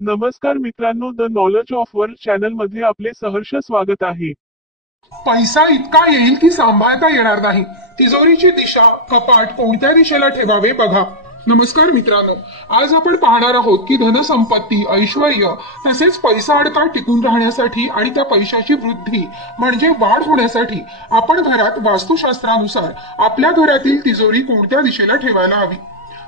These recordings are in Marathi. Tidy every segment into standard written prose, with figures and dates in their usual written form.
नमस्कार मित्रांनो, the knowledge of world channel मध्ये आपले सहर्ष स्वागत आहे. पैसा इतका येईल की सांभाळता येणार नाही. तिजोरीची दिशा, कपाट कोणत्या दिशेला ठेवावे बघा. नमस्कार मित्रांनो, आज आपण पाहणार आहोत की धनसंपत्ती, ऐश्वर तसेच पैसा अडका टिकून राहण्यासाठी आणि त्या पैशाची वृद्धी म्हणजे वाढ होण्यासाठी आपण घरात वास्तुशास्त्रानुसार आपल्या घरातील तिजोरी कोणत्या दिशेला ठेवायला हवी.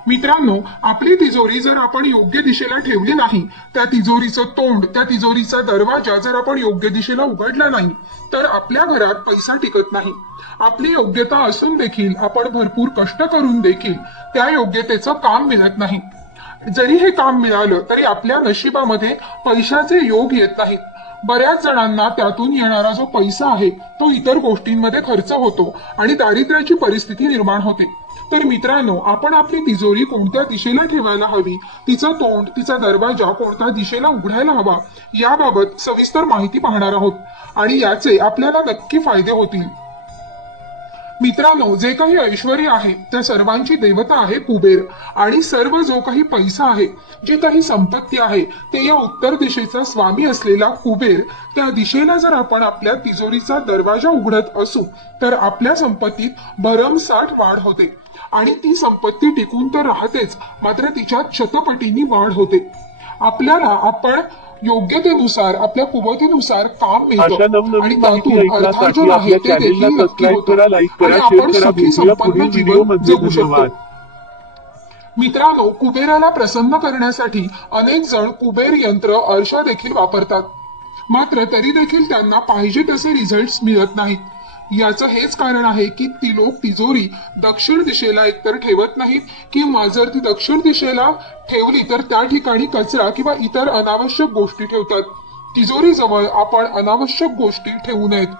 मित्रांनो, आपली तिजोरी जर आपण योग्य दिशेला ठेवली नाही, त्या तिजोरीचं तोंड, त्या तिजोरीचा दरवाजा जर आपण योग्य दिशेला उघडला नाही, तर आपल्या घरात पैसा टिकत नाही. आपली योग्यता असून देखील आपण भरपूर कष्ट करून देखील त्या योग्यतेचं काम मिळत नाही. जरी हे काम मिळालं तरी आपल्या नशिबामध्ये पैशाचे योग येत नाहीत. बऱ्याच जणांना त्यातून येणारा जो पैसा आहे तो इतर गोष्टींमध्ये खर्च होतो आणि दारिद्र्याची परिस्थिती निर्माण होते. तर मित्रांनो, आपण आपली तिजोरी कोणत्या दिशेला ठेवायला हवी, तिचा तोंड, तिचा दरवाजा कोणत्या दिशेला उघडायला हवा, याबाबत सविस्तर माहिती पाहणार आहोत आणि याचे आपल्याला नक्की फायदे होतील. मित्रांनो, जे काही ऐश्वर्य आहे त्या सर्वांची देवता आहे कुबेर आणि सर्व जो काही पैसा आहे, जी काही संपत्ती आहे ते या उत्तर दिशेचा स्वामी असलेला कुबेर, त्या दिशेला जर आपण आपल्या तिजोरीचा दरवाजा उघडत असू तर आपल्या संपत्तीत भरमसाठ वाढ होते आणि ती संपत्ती टिकून तर राहतेच, मात्र तिच्यात शतपटींनी वाढ होते. आपल्याला आपण योग्यतेनुसार आपल्या कुवतीनुसार काम मिळतं आणि त्यातून अर्थार्जन आहे ते देखील नक्की होतं आणि आपण सुखी संपन्न जीवन जगू शकतो. मित्रांनो, कुबेराला प्रसन्न करण्यासाठी अनेक जण कुबेर यंत्र आरशा देखील वापरतात, मात्र तरी देखील त्यांना पाहिजे तसे रिझल्ट मिळत नाहीत. याचं हेच कारण आहे की ती लोक तिजोरी दक्षिण दिशेला एकतर ठेवत नाहीत किंवा जर ती दक्षिण दिशेला ठेवली तर त्या ठिकाणी कचरा किंवा इतर अनावश्यक गोष्टी ठेवतात. तिजोरीजवळ आपण अनावश्यक गोष्टी ठेवू नयेत.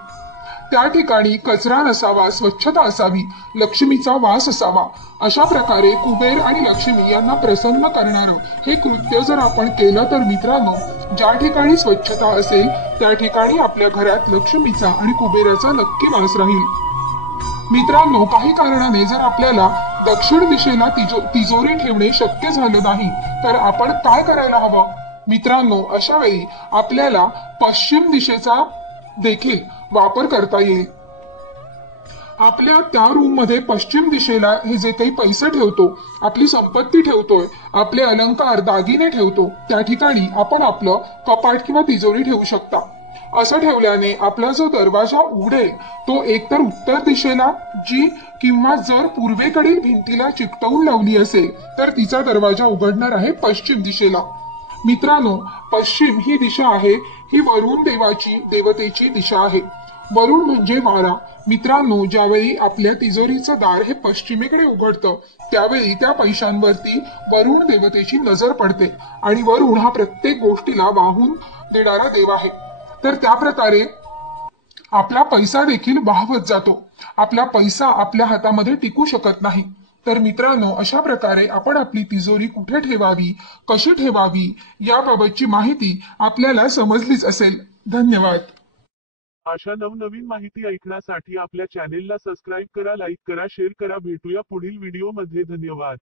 त्या ठिकाणी कचरा नसावा, स्वच्छता असावी, लक्ष्मीचा वास असावा. अशा प्रकारे कुबेर आणि लक्ष्मी यांना प्रसन्न करणारं हे कृत्य जर आपण केलं तर मित्रांनो, ज्या ठिकाणी स्वच्छता असेल त्या ठिकाणी आपल्या घरात लक्ष्मीचा आणि कुबेराचा नक्की वास राहील. मित्रांनो, काही कारणाने जर आपल्याला दक्षिण दिशेला तिजोरी ठेवणे शक्य झालं नाही तर आपण काय करायला हवं. मित्रांनो, अशा वेळी आपल्याला पश्चिम दिशेचा देखील वापर करता येईल. आपल्या त्या रूम मध्ये पश्चिम दिशेला हे जे काही पैसे ठेवतो, आपली संपत्ती ठेवतोय, आपले अलंकार दागिने ठेवतो, त्या ठिकाणी आपण आपलं कपाट किंवा तिजोरी ठेवू शकता. असं ठेवल्याने आपला जो दरवाजा उघडेल तो एकतर उत्तर दिशेला, जी किंवा जर पूर्वेकडील भिंतीला चिकटवून लावली असेल तर तिचा दरवाजा उघडणार आहे पश्चिम दिशेला. मित्रांनो, पश्चिम ही दिशा आहे, ही वरुण देवतेची दिशा आहे. वरुण म्हणजे वारा. मित्रांनो, ज्यावेळी आपल्या तिजोरीचं दार हे पश्चिमेकडे उघडतं त्यावेळी त्या पैशांवरती वरुण देवतेची नजर पडते आणि वरुण हा प्रत्येक गोष्टीला वाहून देणारा देव आहे. तर त्या प्रकारे आपला पैसा देखील वाहवत जातो. आपला पैसा आपल्या हातामध्ये टिकू शकत नाही. तर मित्रांनो, अशा प्रकारे आपण आपली तिजोरी कुठे ठेवावी, कशी ठेवावी याबाबतची माहिती आपल्याला समजलीच असेल. धन्यवाद. अशा नवनवीन माहिती ऐकण्यासाठी आपल्या चॅनेलला सबस्क्राईब करा, लाईक करा, शेअर करा. भेटूया पुढील व्हिडिओमध्ये. धन्यवाद.